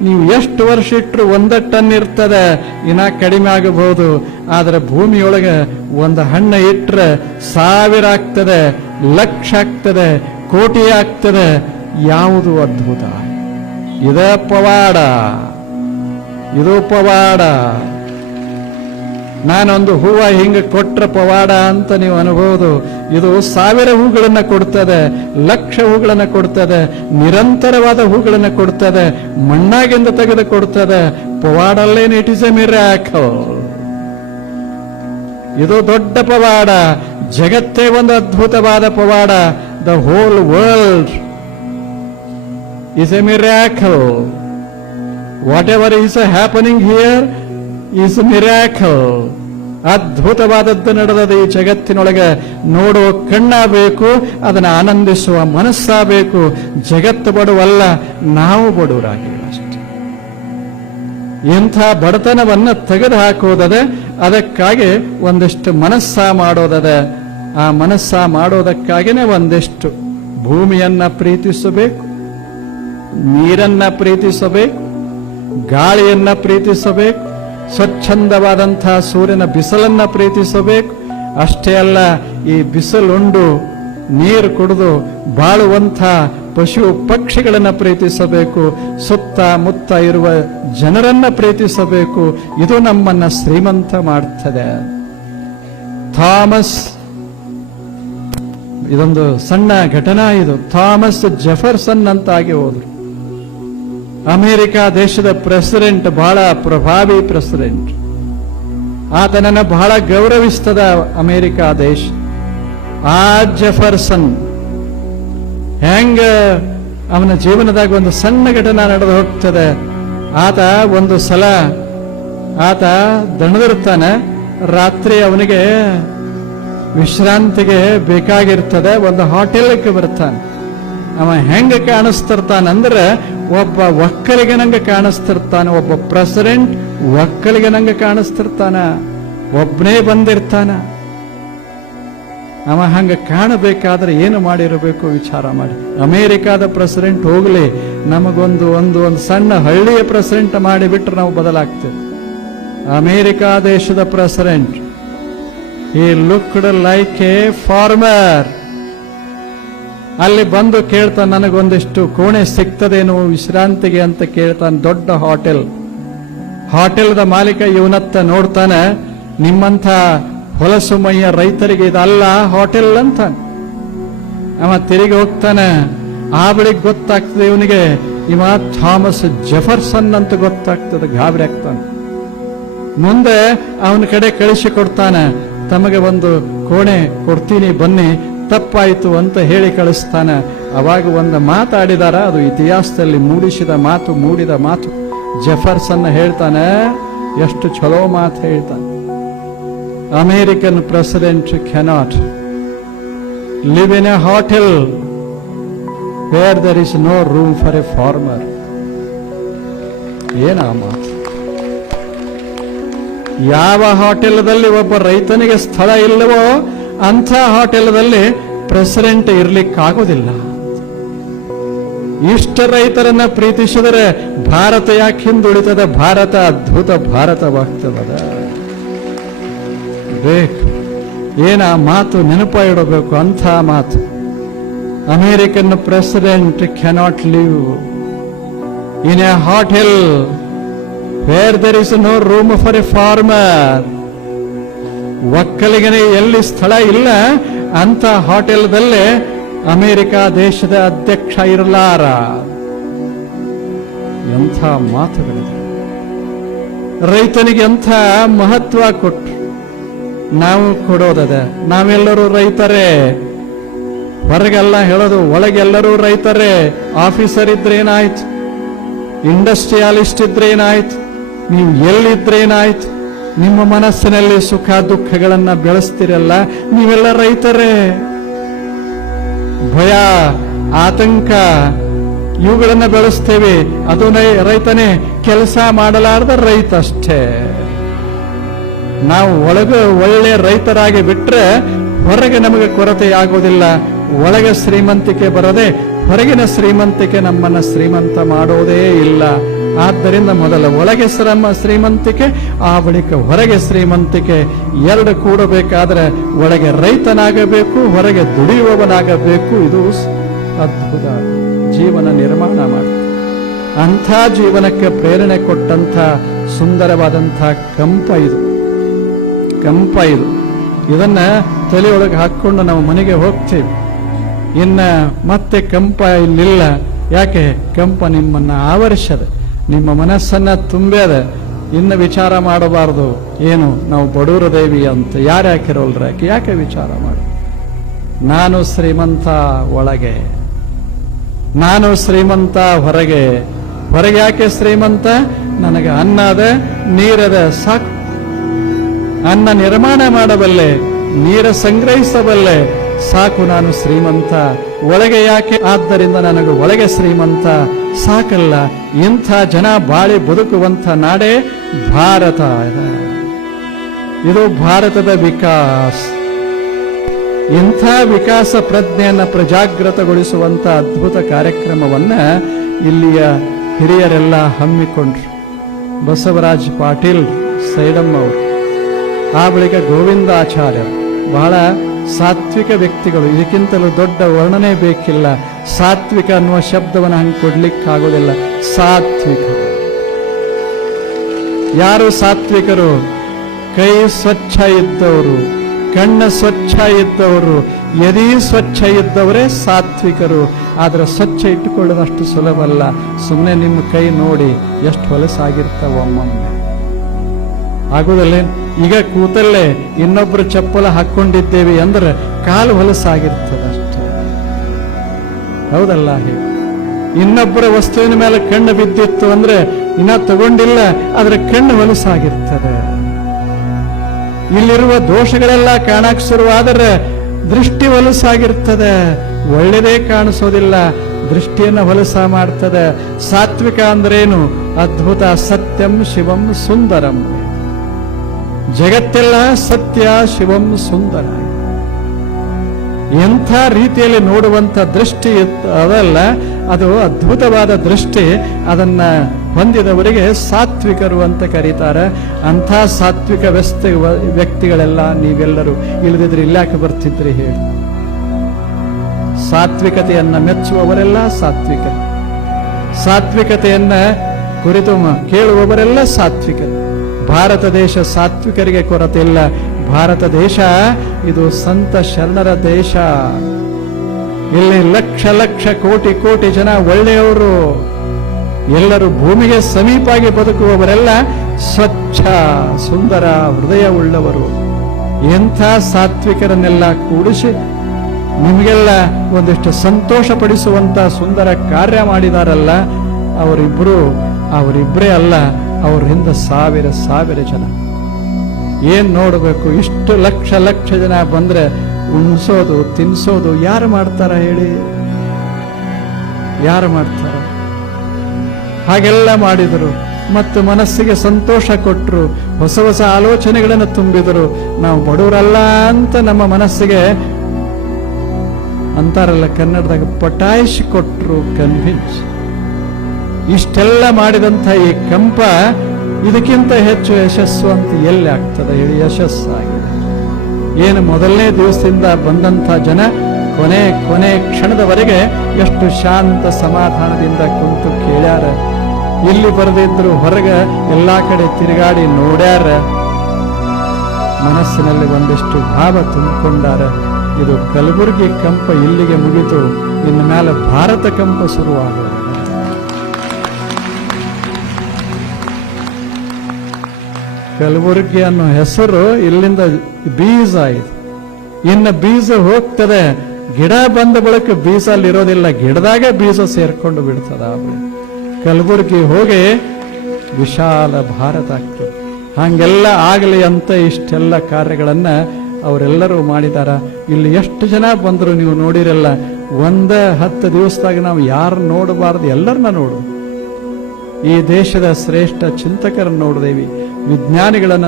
ನೀವು ಎಷ್ಟು ವರ್ಷ ಇಟ್ಟರು ಒಂದ ಟನ್ ಇರ್ತದೆ, ಇನ್ನ ಕಡಿಮೆ ಆಗಬಹುದು. ಆದ್ರೆ ಭೂಮಿಯೊಳಗೆ ಒಂದು ಹಣ್ಣು ಇಟ್ರ ಸಾವಿರ ಆಗ್ತದೆ, ಲಕ್ಷ ಆಗ್ತದೆ, ಕೋಟಿ ಆಗ್ತದೆ. ಯಾವುದು ಅದ್ಭುತ? ಇದ ಪವಾಡ. ಇದು ಪವಾಡ. ನಾನೊಂದು ಹೂವ ಹಿಂಗೆ ಕೊಟ್ರ ಪವಾಡ ಅಂತ ನೀವು ಅನ್ಬೋದು. ಇದು ಸಾವಿರ ಹೂಗಳನ್ನ ಕೊಡ್ತದೆ, ಲಕ್ಷ ಹೂಗಳನ್ನ ಕೊಡ್ತದೆ, ನಿರಂತರವಾದ ಹೂಗಳನ್ನ ಕೊಡ್ತದೆ, ಮಣ್ಣಾಗಿಂದ ತೆಗೆದು ಕೊಡ್ತದೆ. ಪವಾಡಲ್ಲೇನು ಇಟ್ ಇಸ್ ಎ ಇದು ದೊಡ್ಡ ಪವಾಡ, ಜಗತ್ತೇ ಒಂದು ಅದ್ಭುತವಾದ ಪವಾಡ the whole world is a miracle whatever is happening here is miracle ಅದ್ಭುತವಾದದ್ದು ನಡೆದದ ಈ ಜಗತ್ತಿನೊಳಗೆ. ನೋಡುವ ಬೇಕು, ಅದನ್ನು ಆನಂದಿಸುವ ಮನಸ್ಸಾಗಬೇಕು ಜಗತ್ತು ಬಡವಲ್ಲ, ನಾವು ಬಡವರಾಗಿಲ್ಲ ಅಷ್ಟೇ. ಇಂಥ ಬಡತನವನ್ನು ತೆಗೆದು ಹಾಕುವುದದೆ ಅದಕ್ಕಾಗಿ ಒಂದಿಷ್ಟು ಮನಸ್ಸ ಮಾಡೋದದ. ಆ ಮನಸ್ಸ ಮಾಡೋದಕ್ಕಾಗಿನೇ ಒಂದಿಷ್ಟು ಭೂಮಿಯನ್ನ ಪ್ರೀತಿಸಬೇಕು, ನೀರನ್ನ ಪ್ರೀತಿಸಬೇಕು, ಗಾಳಿಯನ್ನ ಪ್ರೀತಿಸಬೇಕು ಸ್ವಚ್ಛಂದವಾದಂತಹ ಸೂರ್ಯನ ಬಿಸಿಲನ್ನ ಪ್ರೀತಿಸಬೇಕು. ಅಷ್ಟೇ ಅಲ್ಲ, ಈ ಬಿಸಿಲುಂಡು ನೀರು ಕುಡಿದು ಬಾಳುವಂಥ ಪಶು ಪಕ್ಷಿಗಳನ್ನು ಪ್ರೀತಿಸಬೇಕು. ಸುತ್ತ ಮುತ್ತ ಇರುವ ಜನರನ್ನು ಪ್ರೀತಿಸಬೇಕು. ಇದು ನಮ್ಮನ್ನ ಶ್ರೀಮಂತ ಮಾಡ್ತದೆ. ಥಾಮಸ್, ಇದೊಂದು ಸಣ್ಣ ಘಟನಾ ಇದು. ಥಾಮಸ್ ಜೆಫರ್ಸನ್ ಅಂತಾಗಿ ಹೋದ್ರು. ಅಮೆರಿಕ ದೇಶದ ಪ್ರೆಸಿಡೆಂಟ್ ಬಹಳ ಪ್ರಭಾವಿ ಪ್ರೆಸಿಡೆಂಟ್. ಆತನನ್ನು ಬಹಳ ಗೌರವಿಸ್ತದ ಅಮೆರಿಕ ದೇಶ. ಆ ಜಫರ್ಸನ್, ಹೆಂಗ ಅವನ ಜೀವನದಾಗ ಒಂದು ಸಣ್ಣ ಘಟನೆ ನಡೆದು ಹೋಗ್ತದೆ. ಆತ ಒಂದು ಸಲ ಆತ ದಣದಿರ್ತಾನೆ. ರಾತ್ರಿ ಅವನಿಗೆ ವಿಶ್ರಾಂತಿಗೆ ಬೇಕಾಗಿರ್ತದೆ. ಒಂದು ಹೋಟೆಲ್ಗೆ ಬರ್ತಾನೆ. ಅವ ಹೆಂಗ ಕಾಣಿಸ್ತಿರ್ತಾನಂದ್ರೆ ಒಬ್ಬ ಒಕ್ಕಲಿಗನಂಗ ಕಾಣಿಸ್ತಿರ್ತಾನೆ, ಒಬ್ಬ ಪ್ರೆಸಿಡೆಂಟ್ ಒಕ್ಕಲಿಗನಂಗ ಕಾಣಿಸ್ತಿರ್ತಾನ ಒಬ್ಬನೇ ಬಂದಿರ್ತಾನ. ಅವ ಹಂಗೆ ಕಾಣಬೇಕಾದ್ರೆ ಏನು ಮಾಡಿರಬೇಕು ವಿಚಾರ ಮಾಡಿ. ಅಮೇರಿಕಾದ ಪ್ರೆಸಿಡೆಂಟ್ ಹೋಗ್ಲಿ, ನಮಗೊಂದು ಒಂದು ಒಂದು ಸಣ್ಣ ಹಳ್ಳಿಯ ಪ್ರೆಸಿಡೆಂಟ್ ಮಾಡಿಬಿಟ್ರೆ ನಾವು ಬದಲಾಗ್ತೇವೆ. ಅಮೇರಿಕಾ ದೇಶದ ಪ್ರೆಸಿಡೆಂಟ್ ಈ ಲುಕ್ಡ್ ಲೈಕ್ ಎ ಫಾರ್ಮರ್ ಅಲ್ಲಿ ಬಂದು ಕೇಳ್ತಾನೆ, ನನಗೊಂದಿಷ್ಟು ಕೋಣೆ ಸಿಗ್ತದೇನೋ ವಿಶ್ರಾಂತಿಗೆ ಅಂತ ಕೇಳ್ತಾನೆ ದೊಡ್ಡ ಹೋಟೆಲ್ ಹೋಟೆಲ್ದ ಮಾಲೀಕ ಇವನತ್ತ ನೋಡ್ತಾನೆ, ನಿಮ್ಮಂಥ ಹೊಲಸು ಮೈಯ ರೈತರಿಗೆ ಇದಲ್ಲ ಹೋಟೆಲ್ ಅಂತ ಅವ ತಿರುಗಿ ಹೋಗ್ತಾನೆ, ಆ ಬಳಿಗೆ ಗೊತ್ತಾಗ್ತದೆ ಇವನಿಗೆ ಇವ ಥಾಮಸ್ ಜೆಫರ್ಸನ್ ಅಂತ ಗೊತ್ತಾಗ್ತದೆ, ಗಾಬರಿ ಆಗ್ತಾನೆ. ಮುಂದೆ ಅವನ ಕಡೆ ಕಳಿಸಿ ಕೊಡ್ತಾನೆ, ತಮಗೆ ಒಂದು ಕೋಣೆ ಕೊಡ್ತೀನಿ, ಬನ್ನಿ ತಪ್ಪಾಯಿತು ಅಂತ ಹೇಳಿ ಕಳಿಸ್ತಾನೆ. ಅವಾಗ ಒಂದು ಮಾತಾಡಿದಾರ ಅದು ಇತಿಹಾಸದಲ್ಲಿ ಮೂಡಿಸಿದ ಮಾತು, ಮೂಡಿದ ಮಾತು. ಜೆಫರ್ಸನ್ ಹೇಳ್ತಾನೆ, ಎಷ್ಟು ಚಲೋ ಮಾತು ಹೇಳ್ತಾನೆ. American president cannot live in a hotel where there is no room for a farmer ಏನ ಮಾತು? ಯಾವ ಹೋಟೆಲ್ದಲ್ಲಿ ಒಬ್ಬ ರೈತನಿಗೆ ಸ್ಥಳ ಇಲ್ಲವೋ ಅಂಥ ಹೋಟೆಲ್ದಲ್ಲಿ ಪ್ರೆಸಿಡೆಂಟ್ ಇರ್ಲಿಕ್ಕಾಗೋದಿಲ್ಲ. ಇಷ್ಟ ರೈತರನ್ನ ಪ್ರೀತಿಸಿದರೆ ಭಾರತ ಯಾಕೆ ಹಿಂದುಳಿತದ? ಭಾರತ ಅದ್ಭುತ ಭಾರತವಾಗ್ತದ ಬೇಕು. ಏನ ಮಾತು ನೆನಪ ಇಡಬೇಕು ಅಂಥ ಮಾತು. American president cannot live in a hotel where there is no room for a farmer ಒಕ್ಕಲಿಗನೇ ಎಲ್ಲಿ ಸ್ಥಳ ಇಲ್ಲ ಅಂತ ಹೋಟೆಲ್ದಲ್ಲೇ ಅಮೆರಿಕ ದೇಶದ ಅಧ್ಯಕ್ಷ ಇರಲಾರ. ಎಂಥ ಮಾತುಗಳಿದೆ. ರೈತನಿಗೆ ಎಂಥ ಮಹತ್ವ ಕೊಟ್ರು. ನಾವು ಕೊಡೋದದ, ನಾವೆಲ್ಲರೂ ರೈತರೇ. ಹೊರಗೆಲ್ಲ ಹೇಳೋದು, ಒಳಗೆಲ್ಲರೂ ರೈತರೇ. ಆಫೀಸರ್ ಇದ್ರೆ ಏನಾಯ್ತು? ಇಂಡಸ್ಟ್ರಿಯಾಲಿಸ್ಟ್ ಇದ್ರೆ ಏನಾಯ್ತು? ನೀವು ಎಲ್ಲಿದ್ರೇನಾಯ್ತು ನಿಮ್ಮ ಮನಸ್ಸಿನಲ್ಲಿ ಸುಖ ದುಃಖಗಳನ್ನ ಬೆಳೆಸ್ತಿರಲ್ಲ, ನೀವೆಲ್ಲ ರೈತರೇ. ಭಯ, ಆತಂಕ, ಇವುಗಳನ್ನ ಬೆಳೆಸ್ತೇವೆ. ಅದು ರೈತನೇ, ಕೆಲಸ ಮಾಡಲಾರದ ರೈತ ಅಷ್ಟೇ ನಾವು ಒಳಗೆ ಒಳ್ಳೆ ರೈತರಾಗಿ ಬಿಟ್ರೆ ಹೊರಗೆ ನಮಗೆ ಕೊರತೆ ಆಗೋದಿಲ್ಲ. ಒಳಗೆ ಶ್ರೀಮಂತಿಕೆ ಬರದೆ ಹೊರಗಿನ ಶ್ರೀಮಂತಿಕೆ ನಮ್ಮನ್ನ ಶ್ರೀಮಂತ ಮಾಡೋದೇ ಇಲ್ಲ. ಆದ್ದರಿಂದ ಮೊದಲ ಒಳಗೆ ಶ್ರಮ ಶ್ರೀಮಂತಿಕೆ, ಆ ಬಳಿಕ ಹೊರಗೆ ಶ್ರೀಮಂತಿಕೆ. ಎರಡು ಕೂಡಬೇಕಾದ್ರೆ ಒಳಗೆ ರೈತನಾಗಬೇಕು, ಹೊರಗೆ ದುಡಿಯುವವನಾಗಬೇಕು. ಇದು ಅದ್ಭುತ ಜೀವನ ನಿರ್ಮಾಣ ಮಾಡಿ ಅಂಥ ಜೀವನಕ್ಕೆ ಪ್ರೇರಣೆ ಕೊಟ್ಟಂಥ ಸುಂದರವಾದಂಥ ಕಂಪ ಇದು. ಕಂಪ ಇದು. ಇದನ್ನ ತಲೆಯೊಳಗೆ ಹಾಕ್ಕೊಂಡು ನಾವು ಮನೆಗೆ ಹೋಗ್ತೀವಿ. ಇನ್ನ ಮತ್ತೆ ಕಂಪ ಇಲ್ಲಿಲ್ಲ. ಯಾಕೆ? ಕಂಪ ನಿಮ್ಮನ್ನ ಆವರಿಸದ. ನಿಮ್ಮ ಮನಸ್ಸನ್ನ ತುಂಬೇದೆ ಇನ್ನು ವಿಚಾರ ಮಾಡಬಾರದು. ಏನು? ನಾವು ಬಡೂರ ದೇವಿ ಅಂತ. ಯಾರು ಯಾಕಿರೋಲ್ರ ಯಾಕೆ? ವಿಚಾರ ಮಾಡು? ನಾನು ಶ್ರೀಮಂತ ಒಳಗೆ. ನಾನು ಶ್ರೀಮಂತ ಹೊರಗೆ. ಹೊರಗೆ ಯಾಕೆ ಶ್ರೀಮಂತ? ನನಗೆ ಅನ್ನ ಅದ ನೀರದ ಸಾಕು. ಅನ್ನ ನಿರ್ಮಾಣ ಮಾಡಬಲ್ಲೆ, ನೀರ ಸಂಗ್ರಹಿಸಬಲ್ಲೆ ಸಾಕು ನಾನು ಶ್ರೀಮಂತ. ಒಳಗೆ ಯಾಕೆ? ಆದ್ದರಿಂದ ನನಗೆ ಒಳಗೆ ಶ್ರೀಮಂತ. ಸಾಕಲ್ಲ, ಇಂಥ ಜನ ಬಾಳಿ ಬದುಕುವಂಥ ನಾಡೇ ಭಾರತ. ಇದು ಭಾರತದ ವಿಕಾಸ. ಇಂಥ ವಿಕಾಸ ಪ್ರಜ್ಞೆಯನ್ನು ಪ್ರಜಾಗೃತಗೊಳಿಸುವಂಥ ಅದ್ಭುತ ಕಾರ್ಯಕ್ರಮವನ್ನ ಇಲ್ಲಿಯ ಹಿರಿಯರೆಲ್ಲ ಹಮ್ಮಿಕೊಂಡ್ರು. ಬಸವರಾಜ್ ಪಾಟೀಲ್ ಸೈಡಮ್ಮ ಅವರು ಆ ಬಳಿಕ ಗೋವಿಂದಾಚಾರ್ಯರು. ಬಹಳ ಸಾತ್ವಿಕ ವ್ಯಕ್ತಿಗಳು, ಇದಕ್ಕಿಂತಲೂ ದೊಡ್ಡ ವರ್ಣನೆ ಬೇಕಿಲ್ಲ. ಸಾತ್ವಿಕ ಅನ್ನುವ ಶಬ್ದವನ್ನು ಹಂಗೆ ಕೊಡ್ಲಿಕ್ಕಾಗೋದಿಲ್ಲ. ಸಾತ್ವಿಕ. ಯಾರು ಸಾತ್ವಿಕರು? ಕೈ ಸ್ವಚ್ಛ ಇದ್ದವರು. ಕಣ್ಣ ಸ್ವಚ್ಛ ಇದ್ದವರು. ಎದಿ ಸ್ವಚ್ಛ ಇದ್ದವರೇ ಸಾತ್ವಿಕರು. ಆದ್ರೆ ಸ್ವಚ್ಛ ಇಟ್ಟುಕೊಳ್ಳೋದಷ್ಟು ಸುಲಭ ಅಲ್ಲ ಸುಮ್ಮನೆ ನಿಮ್ಮ ಕೈ ನೋಡಿ, ಎಷ್ಟು ಹೊಲಸಾಗಿರ್ತಾವ ಒಮ್ಮೊಮ್ಮೆ ಆಗುದಲ್ಲೇ? ಈಗ ಕೂತಲ್ಲೇ ಇನ್ನೊಬ್ರು ಚಪ್ಪಲ ಹಾಕೊಂಡಿದ್ದೇವೆ ಅಂದ್ರೆ ಕಾಲು ಹೊಲಸಾಗಿರ್ತದೆ ಅಷ್ಟೇ. ಹೌದಲ್ಲ ಹೇಳಿ ಇನ್ನೊಬ್ಬರ ವಸ್ತುವಿನ ಮೇಲೆ ಕಣ್ಣು ಬಿದ್ದಿತ್ತು ಅಂದ್ರೆ ಇನ್ನ ತಗೊಂಡಿಲ್ಲ, ಆದ್ರೆ ಕಣ್ಣು ಹೊಲಸಾಗಿರ್ತದೆ. ಇಲ್ಲಿರುವ ದೋಷಗಳೆಲ್ಲ ಕಾಣಕ್ ಶುರುವಾದರೆ ದೃಷ್ಟಿ ಹೊಲಸಾಗಿರ್ತದೆ. ಒಳ್ಳೆದೇ ಕಾಣಿಸೋದಿಲ್ಲ, ದೃಷ್ಟಿಯನ್ನು ಹೊಲಸ ಮಾಡ್ತದೆ. ಸಾತ್ವಿಕ ಅಂದ್ರೇನು? ಅದ್ಭುತ ಸತ್ಯಂ ಶಿವಂ ಸುಂದರಂ. ಜಗತ್ತೆಲ್ಲ ಸತ್ಯ, ಶಿವಂ ಸುಂದರ. ಎಂಥ ರೀತಿಯಲ್ಲಿ ನೋಡುವಂಥ ದೃಷ್ಟಿ ಅದಲ್ಲ, ಅದು ಅದ್ಭುತವಾದ ದೃಷ್ಟಿ ಅದನ್ನ ಹೊಂದಿದವರಿಗೆ ಸಾತ್ವಿಕರು ಅಂತ ಕರೀತಾರೆ. ಅಂಥ ಸಾತ್ವಿಕ ವ್ಯಸ್ತ ವ್ಯಕ್ತಿಗಳೆಲ್ಲ ನೀವೆಲ್ಲರೂ ಇಲ್ಲದಿದ್ರೆ ಇಲ್ಲಾಕೆ ಬರ್ತಿದ್ರಿ ಹೇಳಿ. ಸಾತ್ವಿಕತೆಯನ್ನ ಮೆಚ್ಚುವವರೆಲ್ಲ ಸಾತ್ವಿಕ. ಸಾತ್ವಿಕತೆಯನ್ನ ಕುರಿತು ಕೇಳುವವರೆಲ್ಲ ಸಾತ್ವಿಕ. ಭಾರತ ದೇಶ ಸಾತ್ವಿಕರಿಗೆ ಕೊರತೆ ಇಲ್ಲ. ಭಾರತ ದೇಶ, ಇದು ಸಂತ ಶರಣರ ದೇಶ. ಇಲ್ಲಿ ಲಕ್ಷ ಲಕ್ಷ ಕೋಟಿ ಕೋಟಿ ಜನ ಒಳ್ಳೆಯವರು, ಎಲ್ಲರೂ ಭೂಮಿಗೆ ಸಮೀಪಾಗಿ ಬದುಕುವವರೆಲ್ಲ ಸ್ವಚ್ಛ, ಸುಂದರ, ಹೃದಯವುಳ್ಳವರು. ಎಂಥ ಸಾತ್ವಿಕರನ್ನೆಲ್ಲ ಕೂಡಿಸಿ ನಿಮಗೆಲ್ಲ ಒಂದಿಷ್ಟು ಸಂತೋಷ ಪಡಿಸುವಂತ ಸುಂದರ ಕಾರ್ಯ ಮಾಡಿದಾರಲ್ಲ ಅವರಿಬ್ಬರು ಅವರಿಬ್ಬರೇ ಅಲ್ಲ. ಅವ್ರ ಹಿಂದೆ ಸಾವಿರ ಸಾವಿರ ಜನ. ಏನ್ ನೋಡಬೇಕು? ಇಷ್ಟು ಲಕ್ಷ ಲಕ್ಷ ಜನ ಬಂದ್ರೆ ಉಣ್ಸೋದು, ತಿನ್ಸೋದು ಯಾರು ಮಾಡ್ತಾರ ಹೇಳಿ? ಯಾರು ಮಾಡ್ತಾರ? ಹಾಗೆಲ್ಲ ಮಾಡಿದರು. ಮತ್ತು ಮನಸ್ಸಿಗೆ ಸಂತೋಷ ಕೊಟ್ಟರು ಹೊಸ ಹೊಸ ಆಲೋಚನೆಗಳನ್ನು ತುಂಬಿದರು. ನಾವು ಬಡವರಲ್ಲ ಅಂತ ನಮ್ಮ ಮನಸ್ಸಿಗೆ ಅಂತಾರಲ್ಲ, ಕನ್ನಡದಾಗ ಪಟಾಯಿಸಿ ಕೊಟ್ಟರು ಕನ್ವಿನ್ಸ್ ಇಷ್ಟೆಲ್ಲ ಮಾಡಿದಂಥ ಈ ಕಂಪ ಇದಕ್ಕಿಂತ ಹೆಚ್ಚು ಯಶಸ್ಸು ಅಂತ ಎಲ್ಲಿ ಆಗ್ತದೆ ಹೇಳಿ? ಯಶಸ್ಸಾಗಿದೆ. ಏನು ಮೊದಲನೇ ದಿವಸದಿಂದ ಬಂದಂಥ ಜನ ಕೊನೆ ಕೊನೆ ಕ್ಷಣದವರೆಗೆ ಎಷ್ಟು ಶಾಂತ ಸಮಾಧಾನದಿಂದ ಕುಂತು ಕೇಳ್ಯಾರ. ಇಲ್ಲಿ ಬರದಿದ್ರು ಹೊರಗೆ ಎಲ್ಲಾ ಕಡೆ ತಿರುಗಾಡಿ ನೋಡ್ಯಾರ. ಮನಸ್ಸಿನಲ್ಲಿ ಒಂದಿಷ್ಟು ಭಾವ ತುಂಬಿಕೊಂಡಾರ. ಇದು ಕಲಬುರಗಿ ಕಂಪ ಇಲ್ಲಿಗೆ ಮುಗಿತು ಇನ್ನು ಮೇಲೆ ಭಾರತ ಕಂಪ ಶುರುವಾಗುವುದು ಕಲಬುರಗಿ ಅನ್ನೋ ಹೆಸರು ಇಲ್ಲಿಂದ ಬೀಜ ಇದು. ಇನ್ನು ಬೀಜ ಹೋಗ್ತದೆ, ಗಿಡ ಬಂದ ಬಳಿಕ ಬೀಜ ಅಲ್ಲಿರೋದಿಲ್ಲ ಗಿಡದಾಗೆ ಬೀಜ ಸೇರ್ಕೊಂಡು ಬಿಡ್ತದ. ಕಲಬುರಗಿ ಹೋಗಿ ವಿಶಾಲ ಭಾರತ ಆಗ್ತದೆ ಹಂಗೆಲ್ಲ ಆಗಲಿ ಅಂತ ಇಷ್ಟೆಲ್ಲ ಕಾರ್ಯಗಳನ್ನ ಅವರೆಲ್ಲರೂ ಮಾಡಿದಾರ. ಇಲ್ಲಿ ಎಷ್ಟು ಜನ ಬಂದರು ನೀವು ನೋಡಿರಲ್ಲ, ಒಂದ ಹತ್ತು ದಿವಸದಾಗ ನಾವು ಯಾರು ನೋಡಬಾರದು ಎಲ್ಲರನ್ನ ನೋಡು ಈ ದೇಶದ ಶ್ರೇಷ್ಠ ಚಿಂತಕರನ್ನು ನೋಡಿದೇವಿ. ವಿಜ್ಞಾನಿಗಳನ್ನ